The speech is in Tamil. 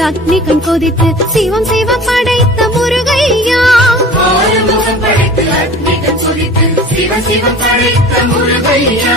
அக்னி கண் கொதித்து சிவம் சிவம் படைத்த முருகையா. ஆறுமுகம் படைத்து அக்னி கண் கொதித்து சிவ சிவம் படைத்த முருகையா.